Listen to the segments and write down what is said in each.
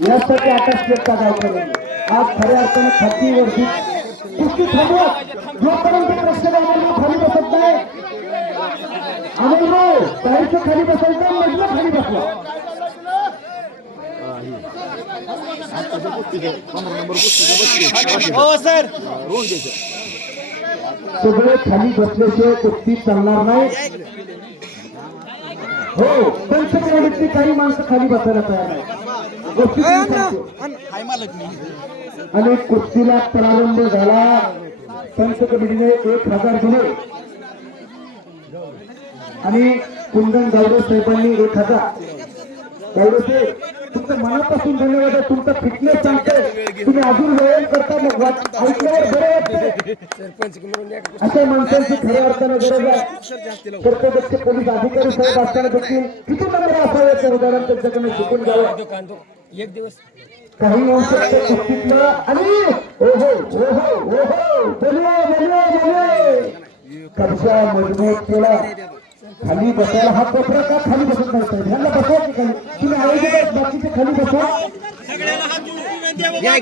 यासाठी आता गाव करेल आज खऱ्या अर्थानं खाती वरती कुस्ती थांबवत जोपर्यंत प्रेक्षक आम्हाला खाली बसत नाही खाली बसायचं खाली बसला हो सर। सगळे खाली बसल्याशिवाय कुस्ती चालणार नाही। हो पंचक्रोडीतली काही माणसं खाली बसायला तयार नाही आणि कुस्तीला प्रारंभ झाला. पंच कमिटीने एक हजार दिले आणि कुंदन गावडे साहेबांनी एक हजार. गावडे साहेब तुमचं मनापासून धन्यवाद आहे. तुमचा फिटनेस सांगते तुम्ही अजून व्यायाम करता मग वाट- ऐकल्यावर बरं वाटतंय. अशा माणसांची खऱ्या अर्थानं गरज आहे. कर्तव्यदक्ष पोलीस अधिकारी साहेब असताना देखील किती नंबर असावे उदाहरण त्यांच्याकडे शिकून घ्यावं. एक दिवस. काही कब्जा मजबूत केला. खाली बसायला हा कोपरा का खाली बसत नाही साहेब ह्यांना बसवा की खाली. तुम्ही आयोजक बाकीचे खाली बसवा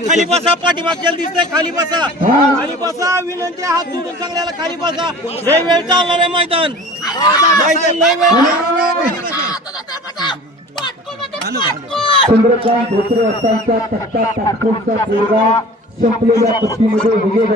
खाली बसा पाठीमागच्याला दिसतंय खाली बसा. हा. खाली बसा विनंती हात जोडून सगळ्याला खाली बसा. लय वेळ चालणार आहे मैदान. मैदान लय वेळ. खाली बसा. चंद्रकांत धोत्रे असतांचा तक्ता तात्पूरचा पोरगा संपलेल्या कुस्तीमध्ये विजय